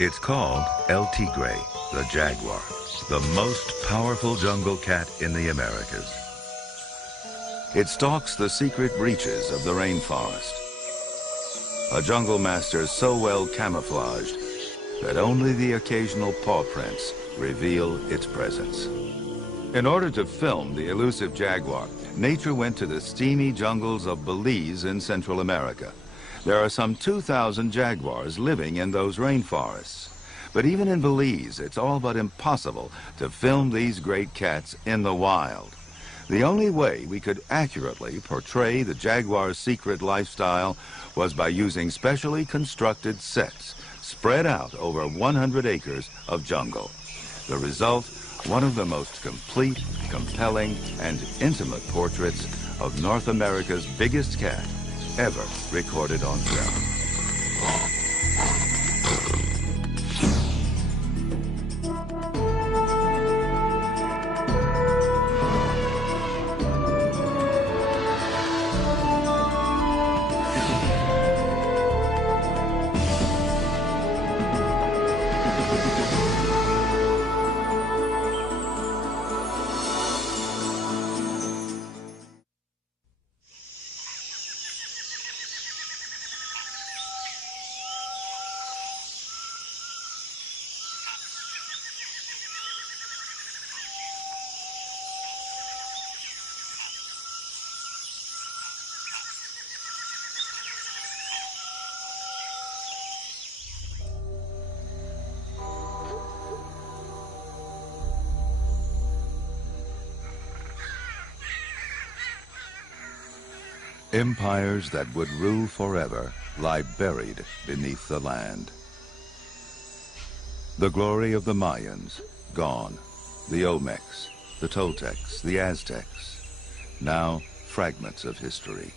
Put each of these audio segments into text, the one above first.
It's called El Tigre, the jaguar, the most powerful jungle cat in the Americas. It stalks the secret reaches of the rainforest, a jungle master so well camouflaged that only the occasional paw prints reveal its presence. In order to film the elusive jaguar, nature went to the steamy jungles of Belize in Central America. There are some 2,000 jaguars living in those rainforests. But even in Belize, it's all but impossible to film these great cats in the wild. The only way we could accurately portray the jaguar's secret lifestyle was by using specially constructed sets spread out over 100 acres of jungle. The result, one of the most complete, compelling, and intimate portraits of North America's biggest cat ever recorded on film. Empires that would rule forever lie buried beneath the land. The glory of the Mayans, gone. The Olmecs, the Toltecs, the Aztecs, now fragments of history.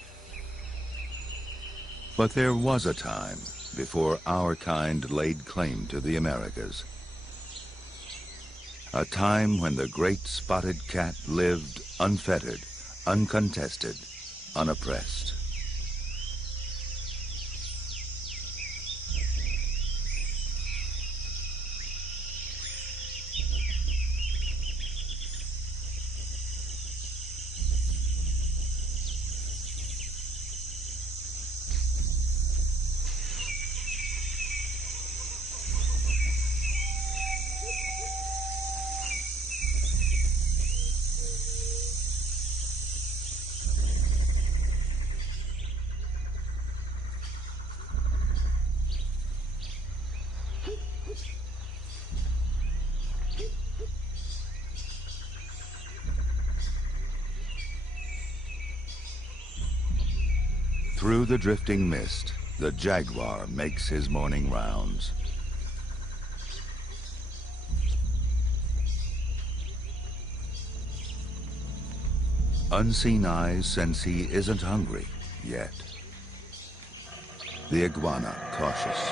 But there was a time before our kind laid claim to the Americas. A time when the great spotted cat lived unfettered, uncontested, unoppressed. Through the drifting mist, the jaguar makes his morning rounds. Unseen eyes sense he isn't hungry yet. The iguana cautious.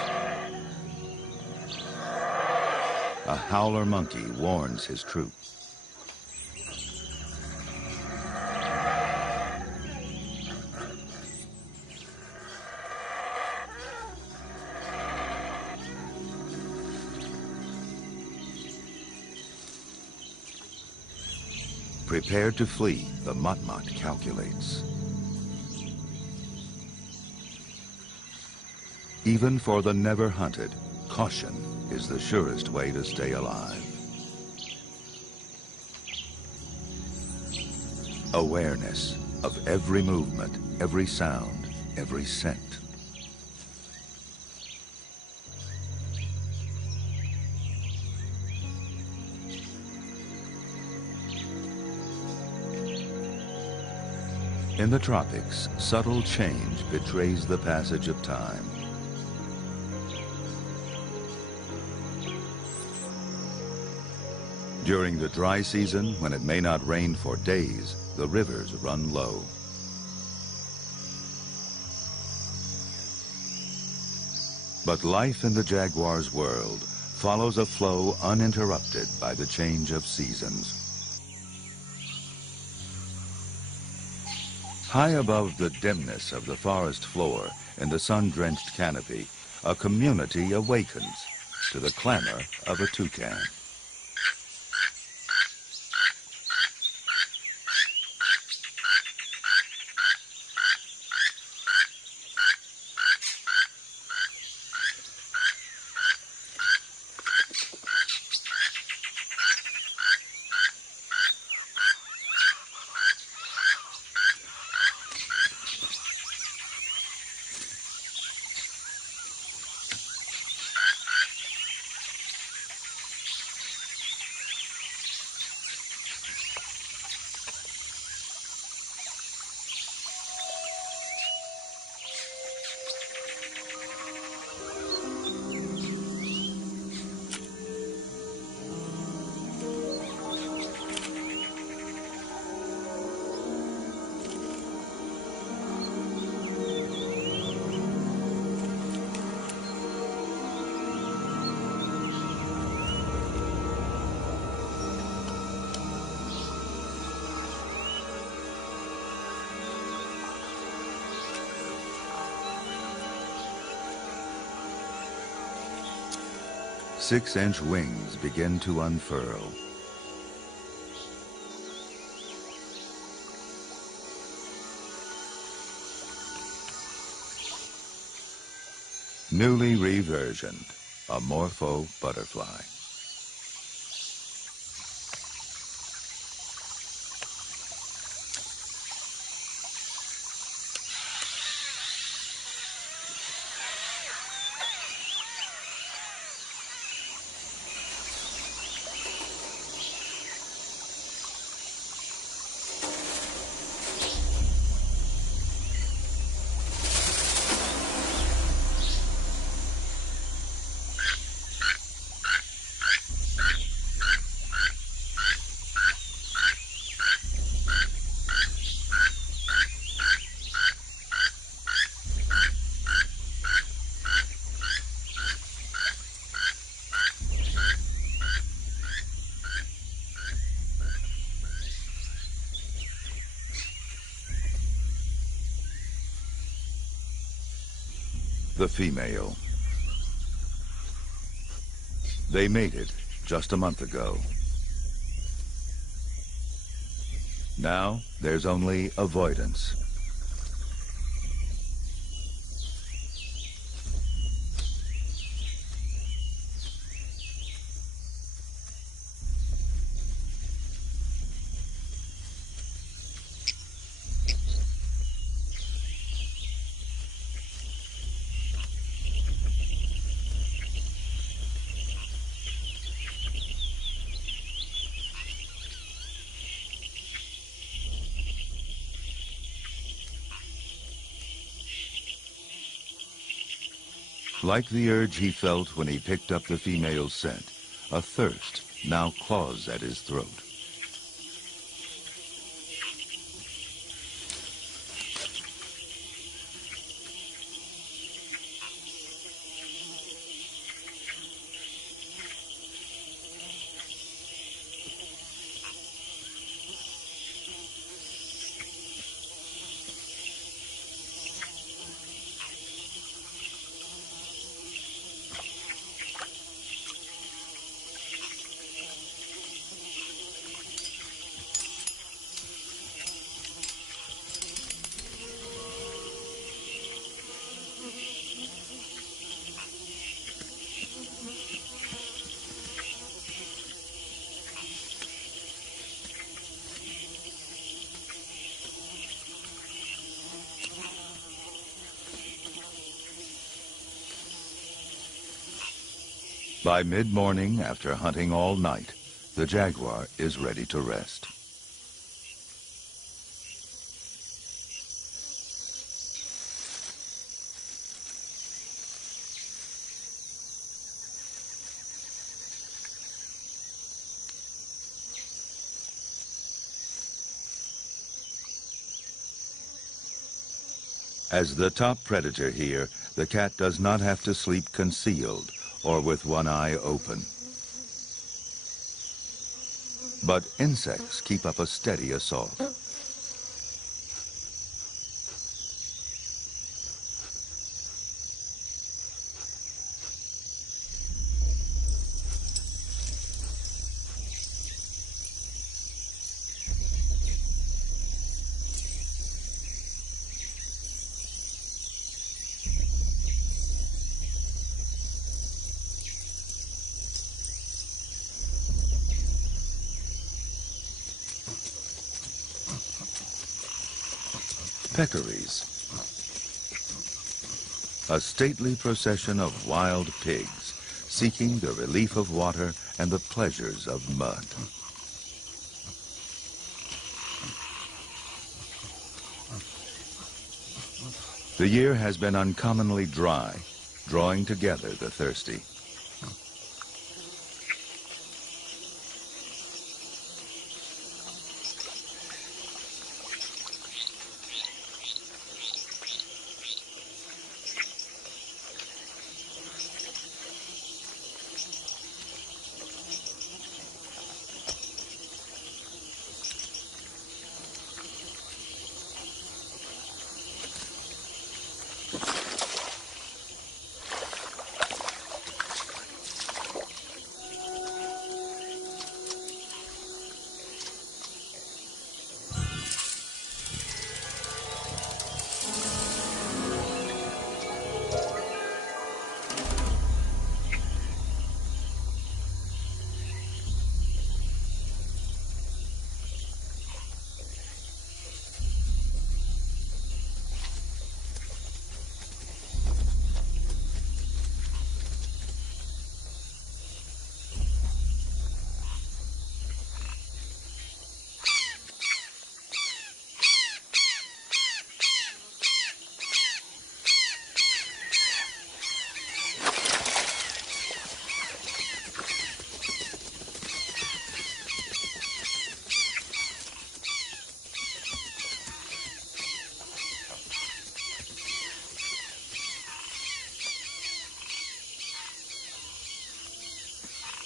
A howler monkey warns his troop. Prepared to flee, the motmot calculates. Even for the never hunted, caution is the surest way to stay alive. Awareness of every movement, every sound, every scent. In the tropics, subtle change betrays the passage of time. During the dry season, when it may not rain for days, the rivers run low. But life in the jaguar's world follows a flow uninterrupted by the change of seasons. High above the dimness of the forest floor, in the sun-drenched canopy, a community awakens, to the clamor of a toucan. Six-inch wings begin to unfurl. Newly reversioned, a morpho butterfly. The female. They mated just a month ago. Now there's only avoidance. Like the urge he felt when he picked up the female's scent, a thirst now claws at his throat. By mid-morning, after hunting all night, the jaguar is ready to rest. As the top predator here, the cat does not have to sleep concealed or with one eye open. But insects keep up a steady assault. Peccaries, a stately procession of wild pigs seeking the relief of water and the pleasures of mud. The year has been uncommonly dry, drawing together the thirsty.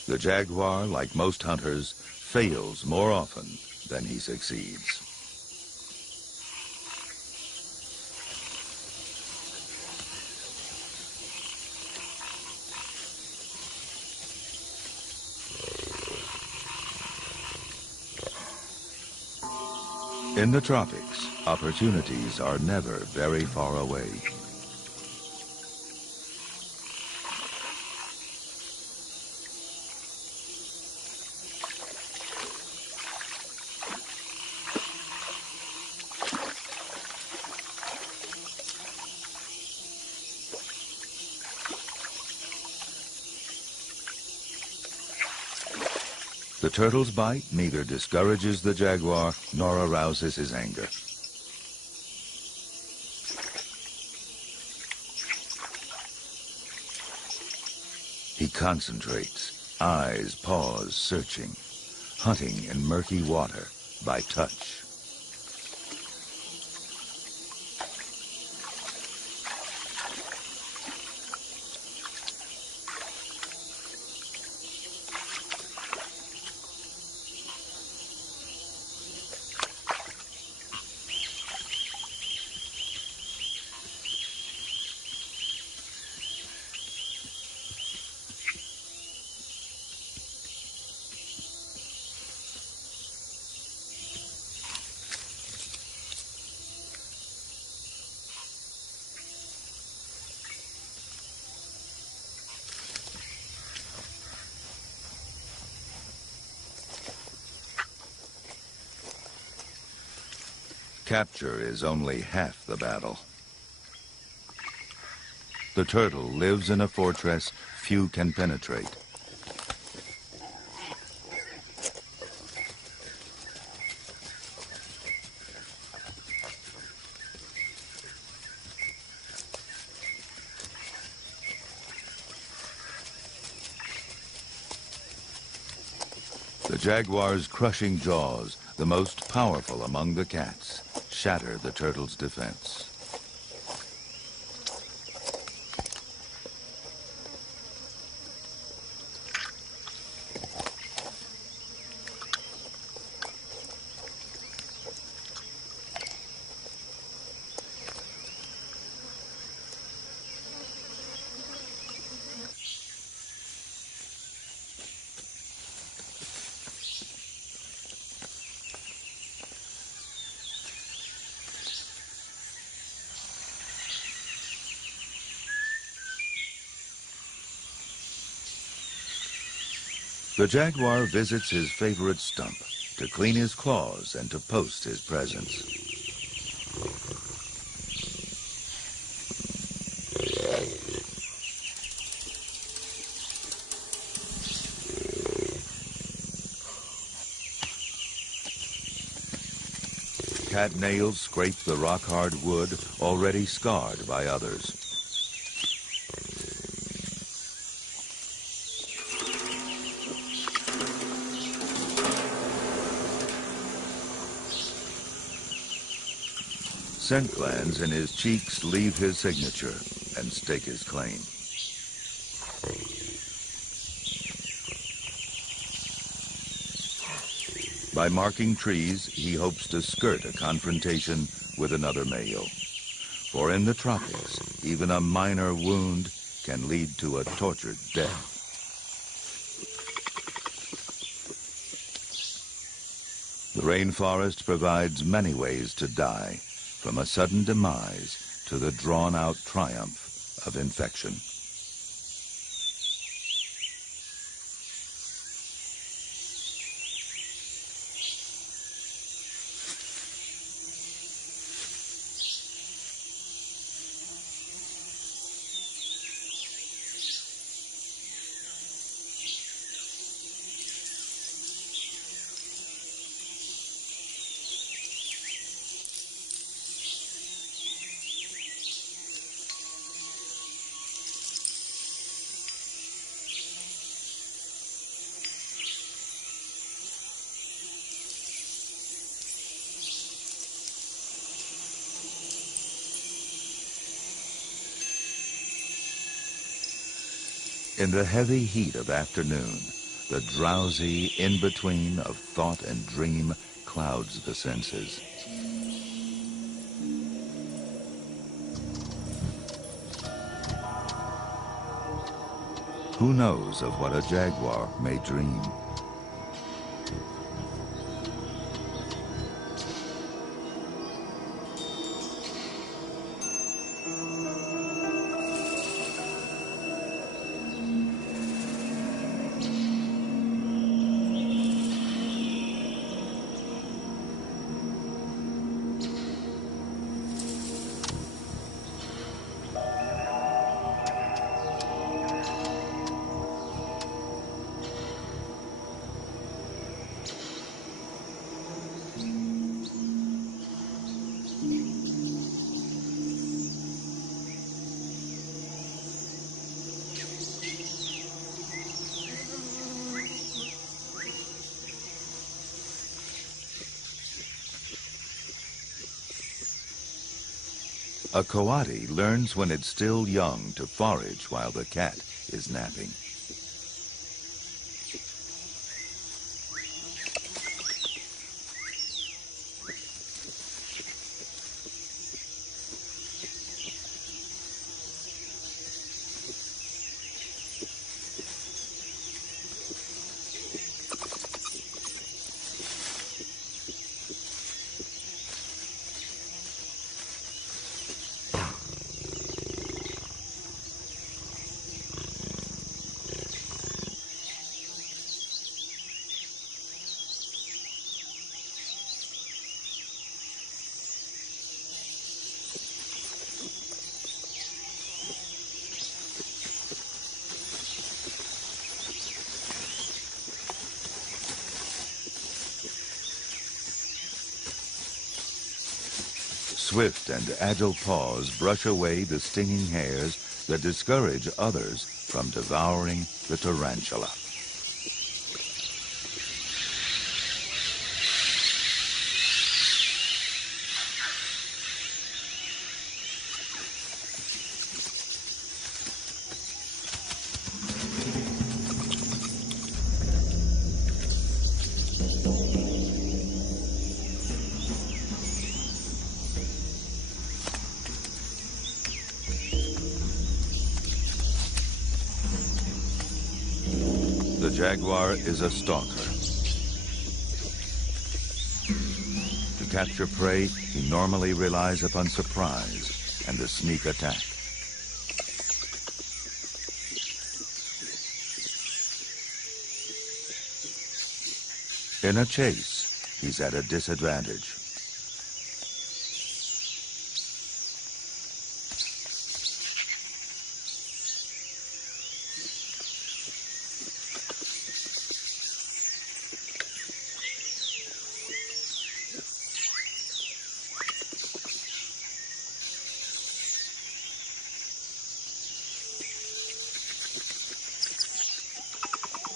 The jaguar, like most hunters, fails more often than he succeeds. In the tropics, opportunities are never very far away. The turtle's bite neither discourages the jaguar nor arouses his anger. He concentrates, eyes, paws searching, hunting in murky water by touch. Capture is only half the battle. The turtle lives in a fortress few can penetrate. The jaguar's crushing jaws, the most powerful among the cats, shatter the turtle's defense. The jaguar visits his favorite stump to clean his claws and to post his presence. cat nails scrape the rock-hard wood already scarred by others. Scent glands in his cheeks leave his signature and stake his claim. By marking trees, he hopes to skirt a confrontation with another male. For in the tropics, even a minor wound can lead to a tortured death. The rainforest provides many ways to die, from a sudden demise to the drawn-out triumph of infection. In the heavy heat of afternoon, the drowsy in-between of thought and dream clouds the senses. Who knows of what a jaguar may dream? A coati learns when it's still young to forage while the cat is napping. Swift and agile paws brush away the stinging hairs that discourage others from devouring the tarantula. The jaguar is a stalker. To capture prey, he normally relies upon surprise and the sneak attack. In a chase, he's at a disadvantage.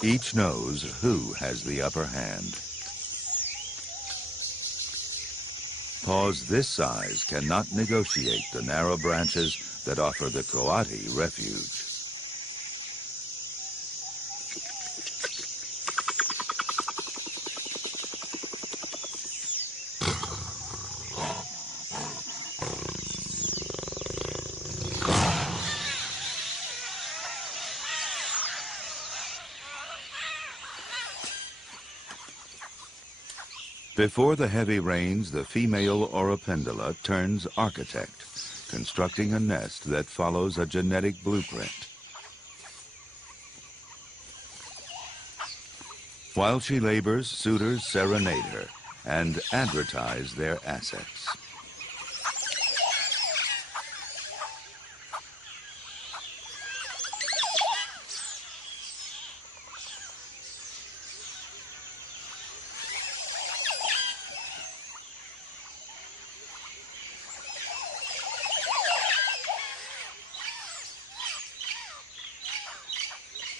Each knows who has the upper hand. Paws this size cannot negotiate the narrow branches that offer the coati refuge. Before the heavy rains, the female Oropendola turns architect, constructing a nest that follows a genetic blueprint. While she labors, suitors serenade her and advertise their assets.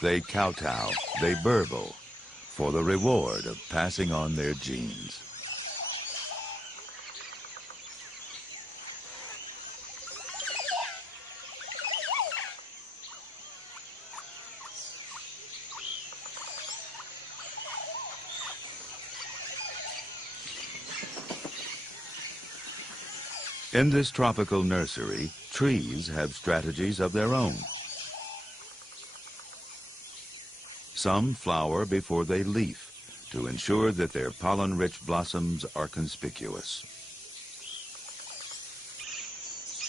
They kowtow, they burble, for the reward of passing on their genes. In this tropical nursery, trees have strategies of their own. Some flower before they leaf to ensure that their pollen-rich blossoms are conspicuous.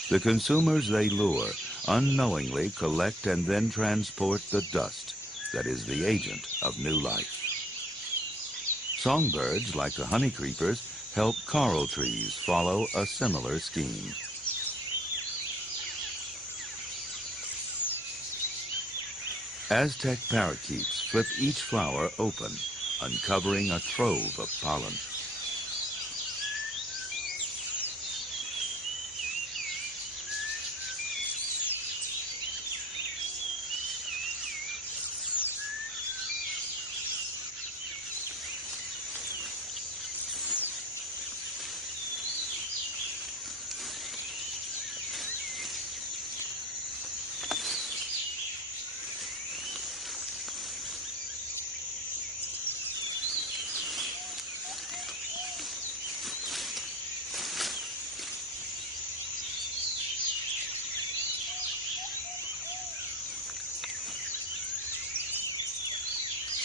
The consumers they lure unknowingly collect and then transport the dust that is the agent of new life. Songbirds, like the honey creepers, help coral trees follow a similar scheme. Aztec parakeets flip each flower open, uncovering a trove of pollen.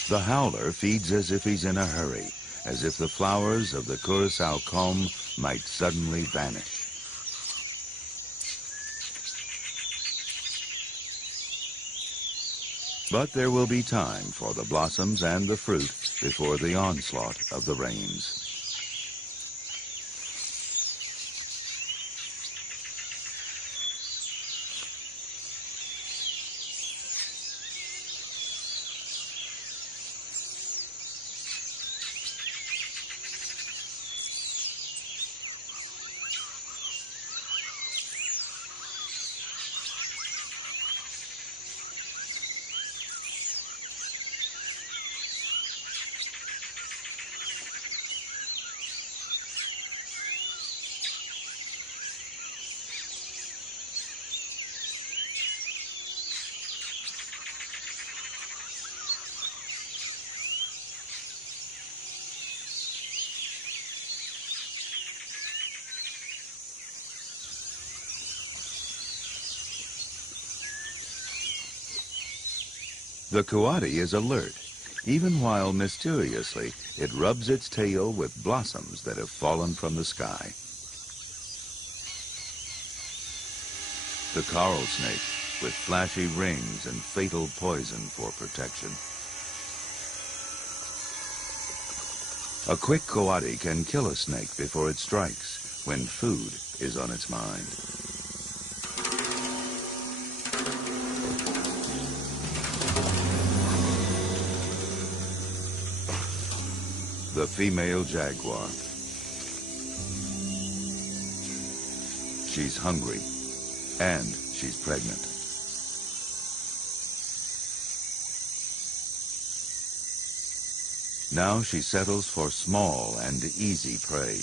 The howler feeds as if he's in a hurry, as if the flowers of the Curacao comb might suddenly vanish. But there will be time for the blossoms and the fruit before the onslaught of the rains. The coati is alert, even while mysteriously it rubs its tail with blossoms that have fallen from the sky. The coral snake, with flashy rings and fatal poison for protection. A quick coati can kill a snake before it strikes, when food is on its mind. The female jaguar. She's hungry, and she's pregnant. Now she settles for small and easy prey.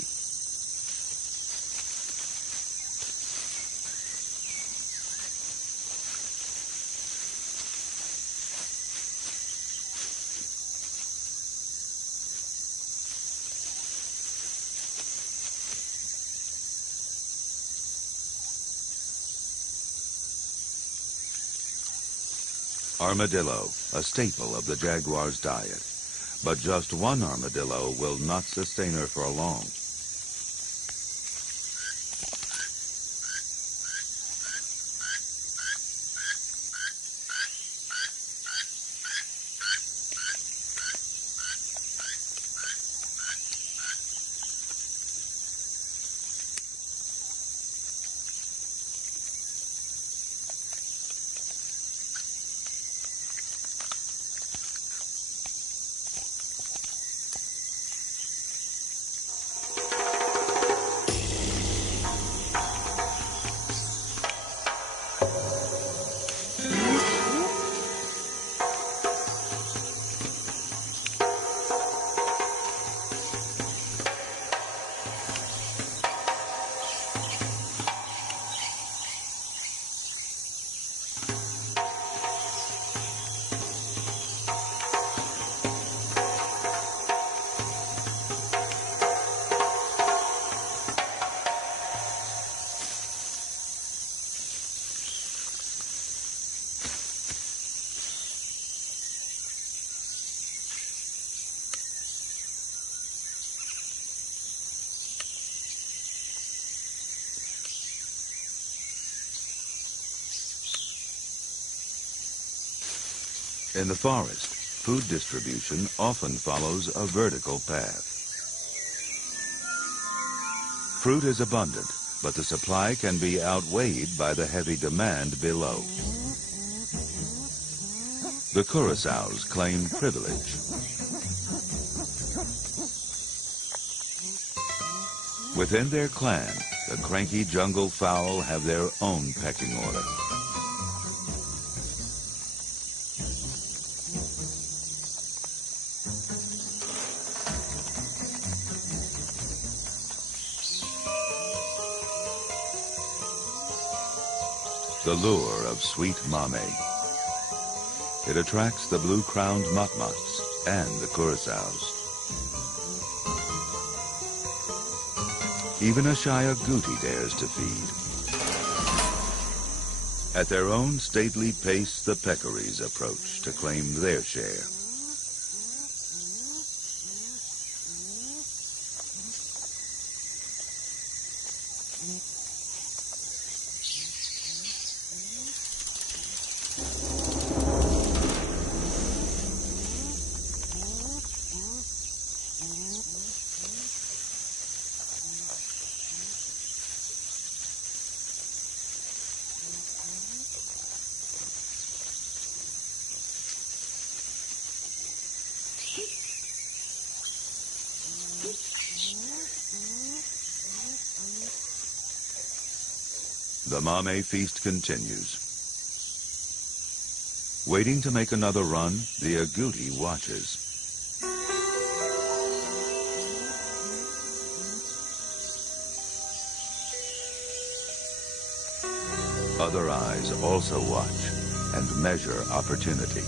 Armadillo, a staple of the jaguar's diet. But just one armadillo will not sustain her for long. In the forest, food distribution often follows a vertical path. Fruit is abundant, but the supply can be outweighed by the heavy demand below. The curassows claim privilege. Within their clan, the cranky jungle fowl have their own pecking order. The lure of sweet mame. It attracts the blue-crowned mukmuks and the curassows. Even a shy agouti dares to feed. At their own stately pace, the peccaries approach to claim their share. The mame feast continues. Waiting to make another run, the agouti watches. Other eyes also watch and measure opportunity.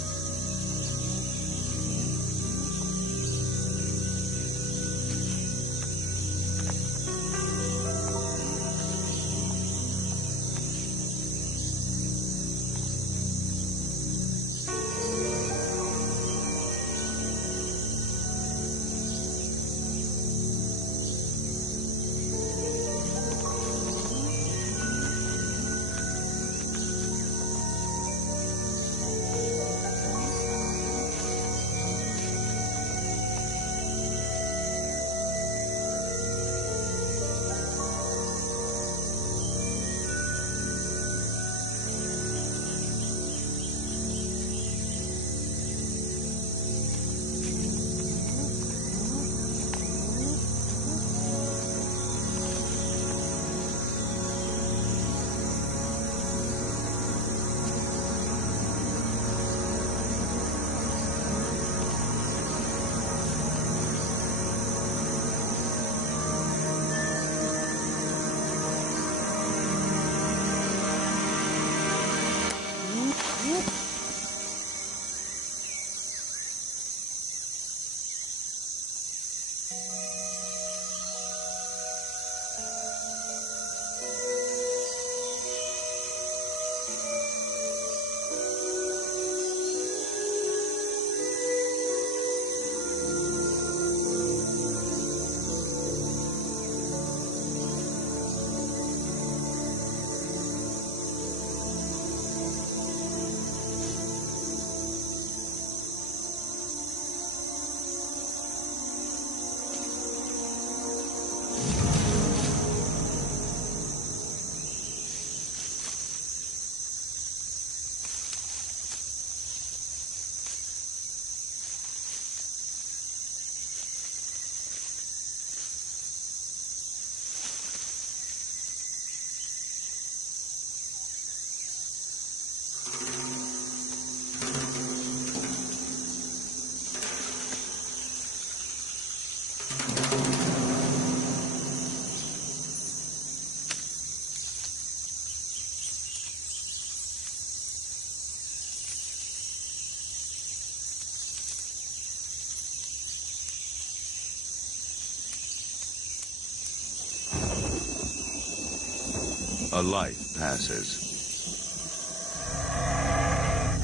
A life passes.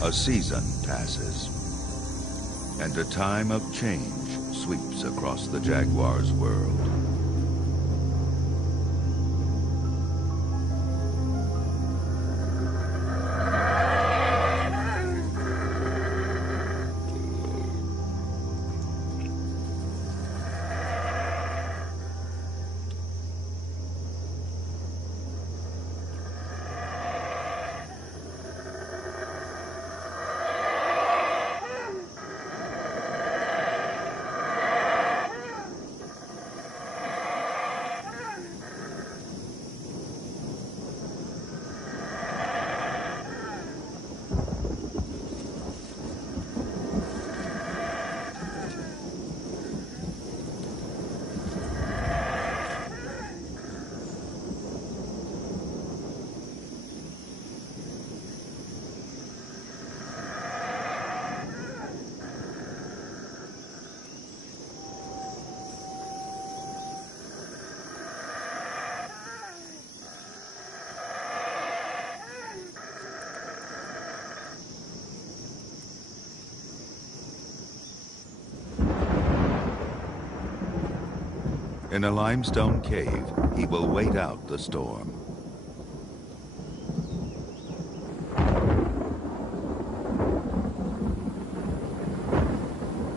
A season passes. And a time of change sweeps across the Jaguar's world. In a limestone cave, he will wait out the storm.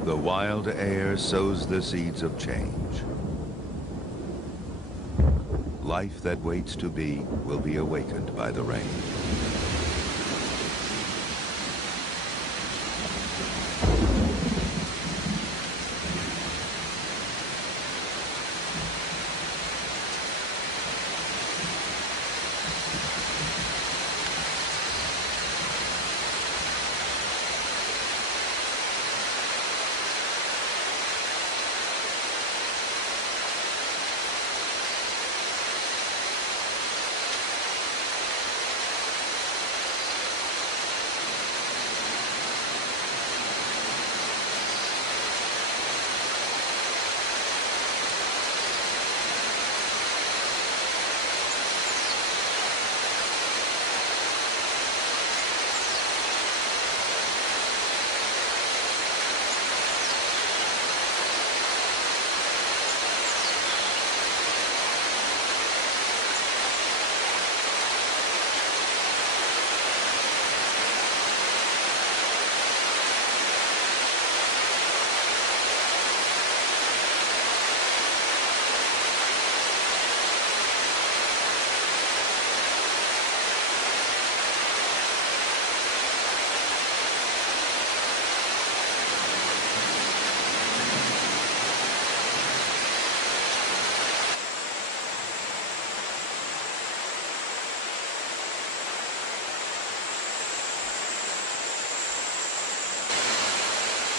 The wild air sows the seeds of change. Life that waits to be will be awakened by the rain.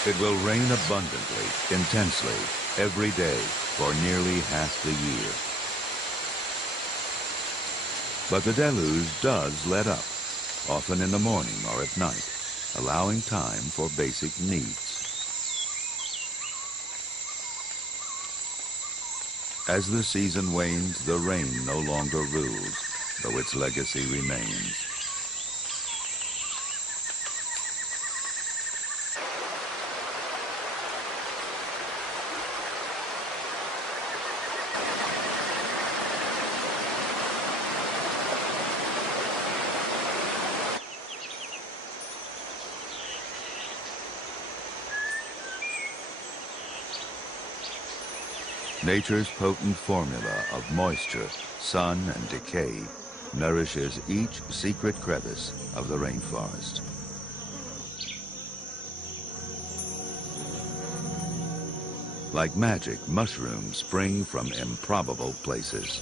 It will rain abundantly, intensely, every day for nearly half the year. But the deluge does let up, often in the morning or at night, allowing time for basic needs. As the season wanes, the rain no longer rules, though its legacy remains. Nature's potent formula of moisture, sun, and decay nourishes each secret crevice of the rainforest. Like magic, mushrooms spring from improbable places.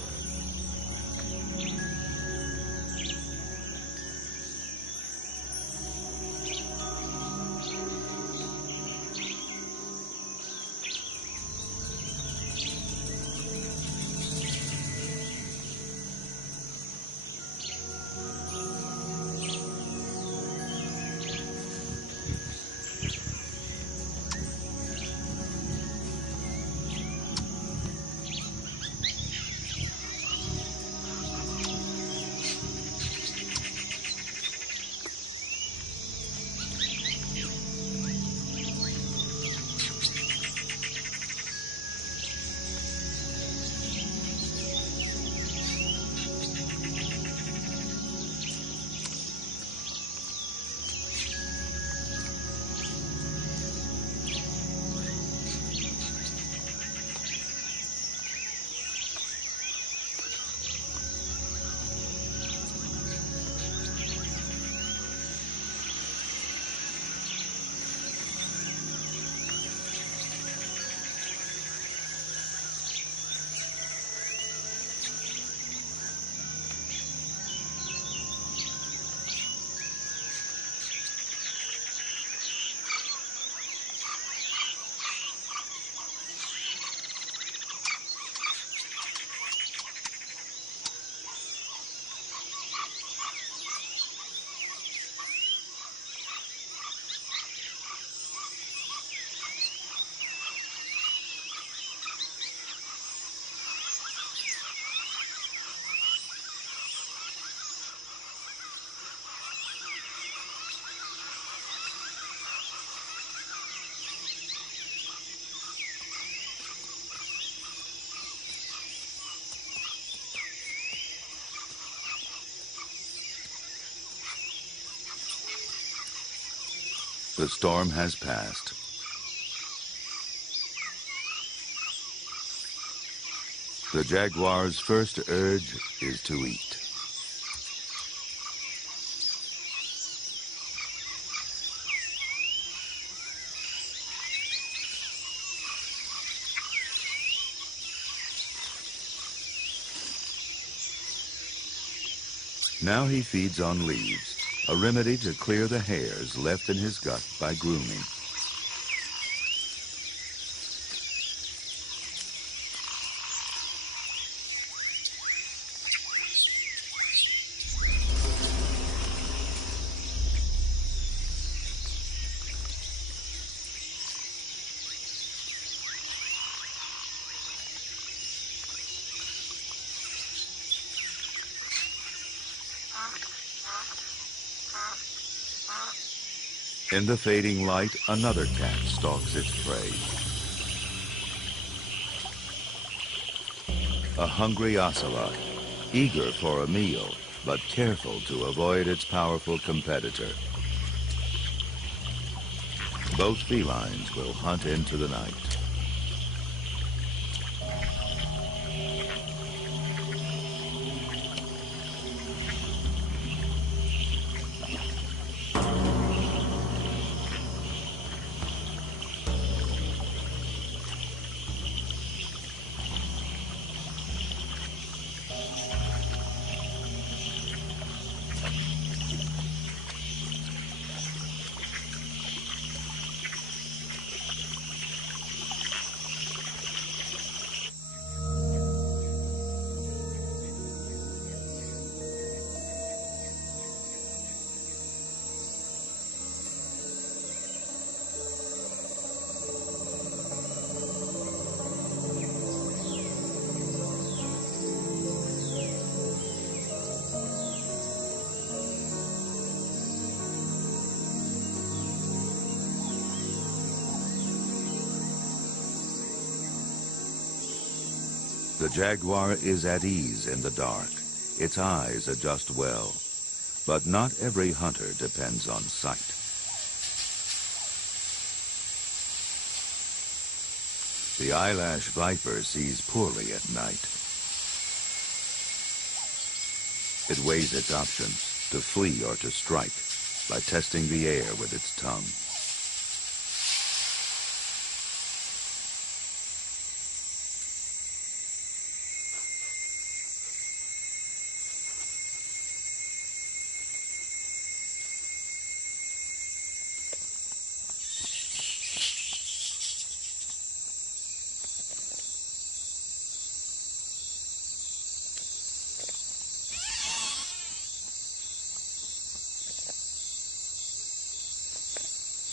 The storm has passed. The jaguar's first urge is to eat. Now he feeds on leaves, a remedy to clear the hairs left in his gut by grooming. In the fading light, another cat stalks its prey. A hungry ocelot, eager for a meal, but careful to avoid its powerful competitor. Both felines will hunt into the night. The jaguar is at ease in the dark. Its eyes adjust well, but not every hunter depends on sight. The eyelash viper sees poorly at night. It weighs its options, to flee or to strike, by testing the air with its tongue.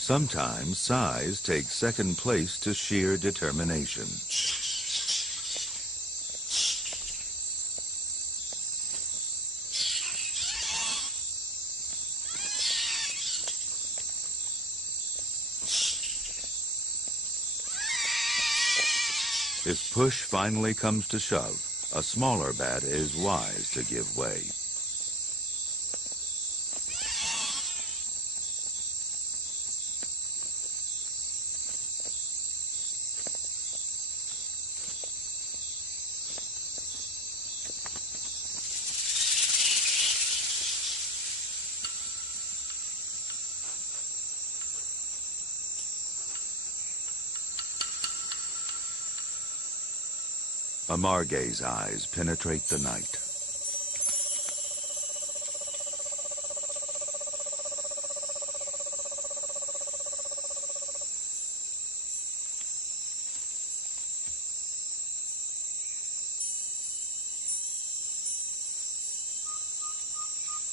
Sometimes size takes second place to sheer determination. If push finally comes to shove, a smaller bat is wise to give way. A margay's eyes penetrate the night.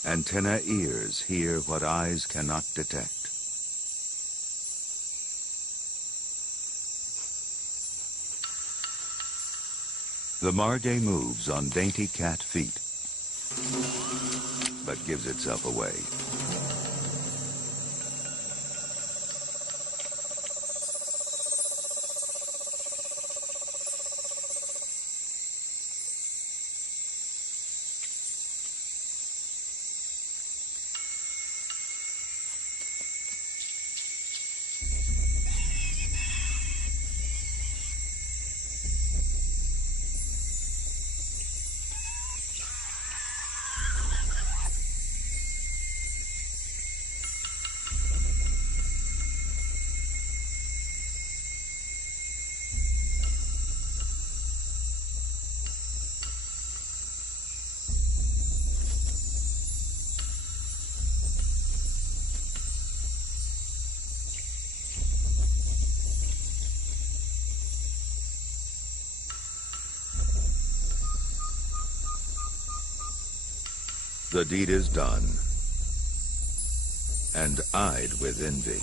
Antenna ears hear what eyes cannot detect. The margay moves on dainty cat feet, but gives itself away. the deed is done and eyed with envy.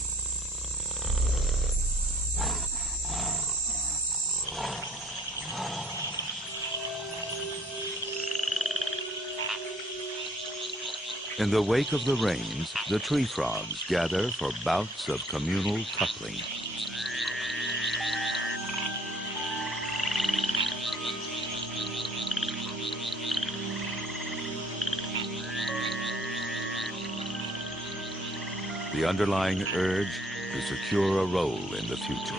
In the wake of the rains, the tree frogs gather for bouts of communal coupling. The underlying urge to secure a role in the future.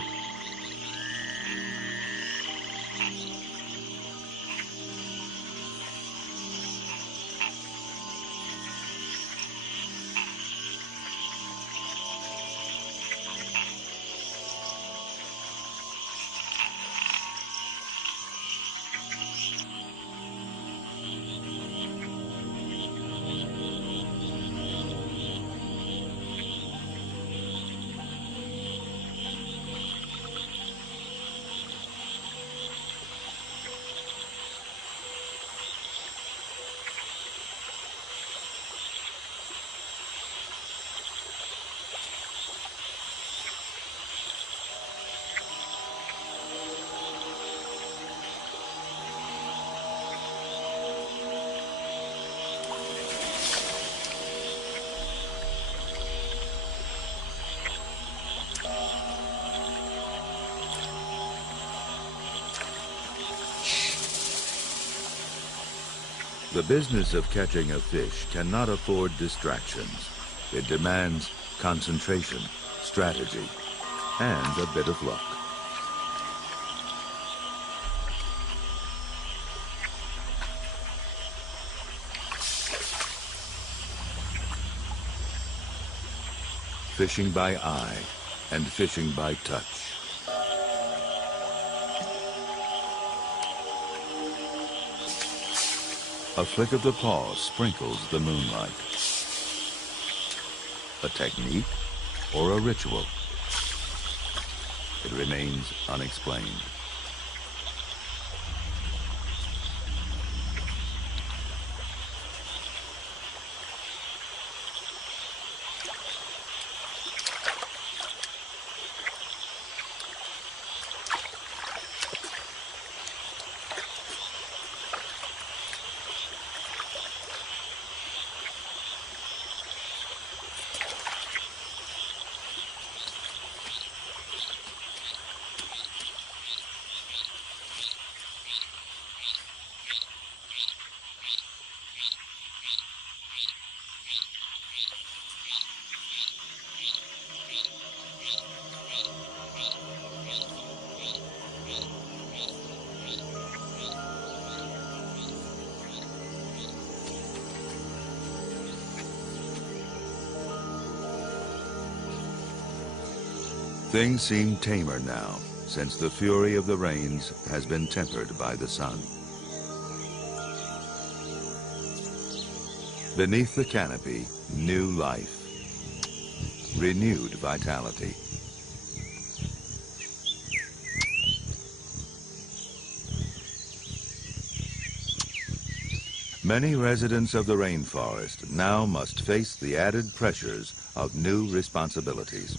The business of catching a fish cannot afford distractions. It demands concentration, strategy, and a bit of luck. Fishing by eye and fishing by touch. A flick of the paw sprinkles the moonlight. A technique or a ritual? It remains unexplained. Things seem tamer now, since the fury of the rains has been tempered by the sun. Beneath the canopy, new life, renewed vitality. Many residents of the rainforest now must face the added pressures of new responsibilities.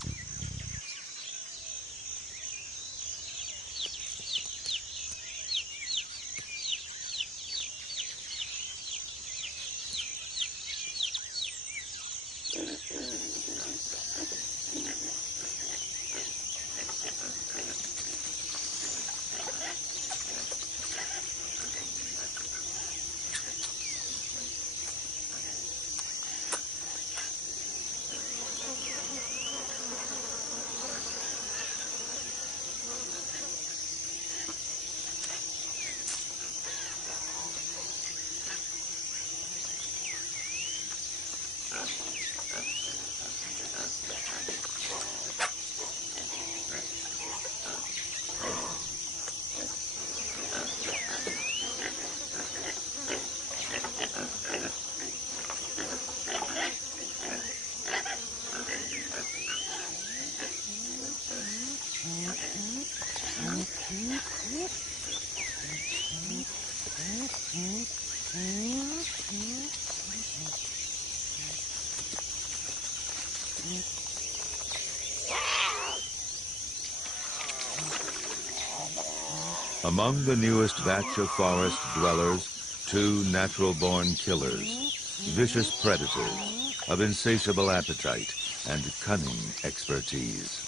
Among the newest batch of forest dwellers, two natural-born killers, vicious predators of insatiable appetite and cunning expertise.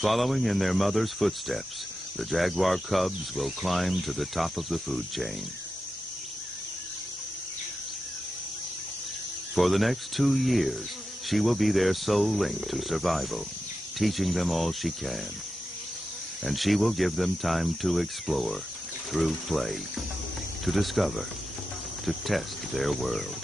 Following in their mother's footsteps, the jaguar cubs will climb to the top of the food chain. For the next 2 years, she will be their sole link to survival, teaching them all she can. And she will give them time to explore through play, to discover, to test their world.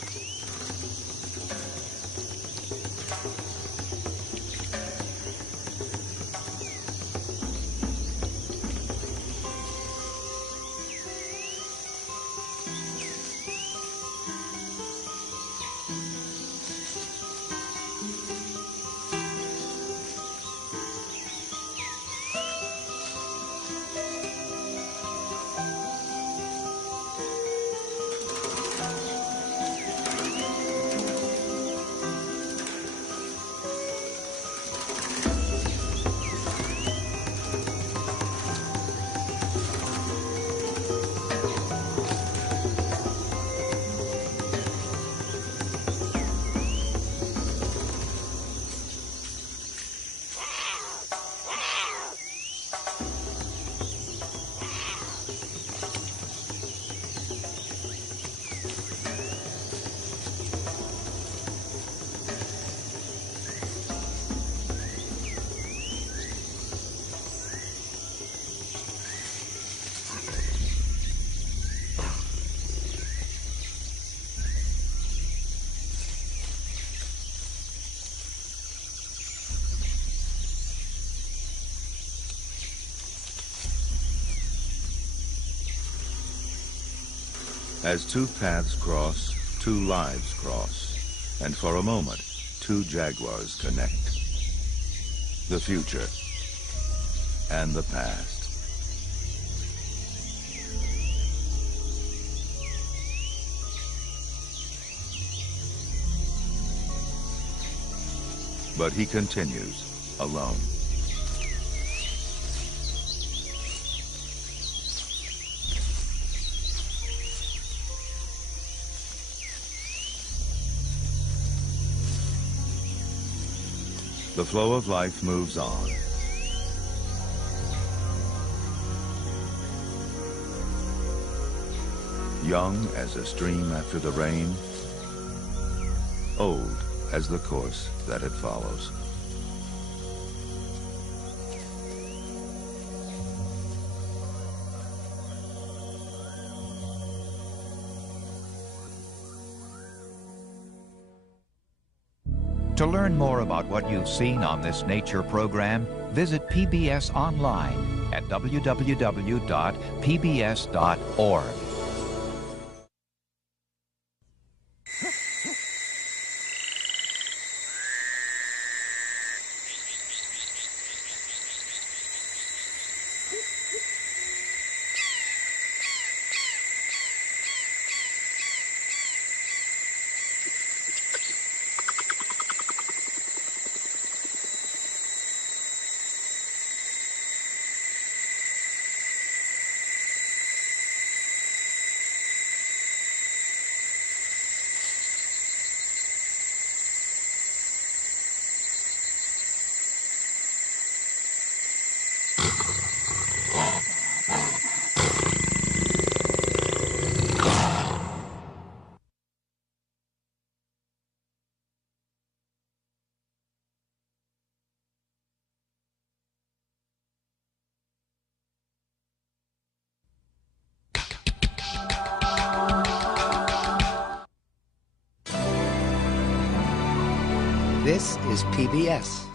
As two paths cross, two lives cross, and for a moment, two jaguars connect. The future and the past. But he continues, alone. The flow of life moves on. Young as a stream after the rain, old as the course that it follows. To learn more about what you've seen on this nature program, visit PBS online at www.pbs.org. This is PBS.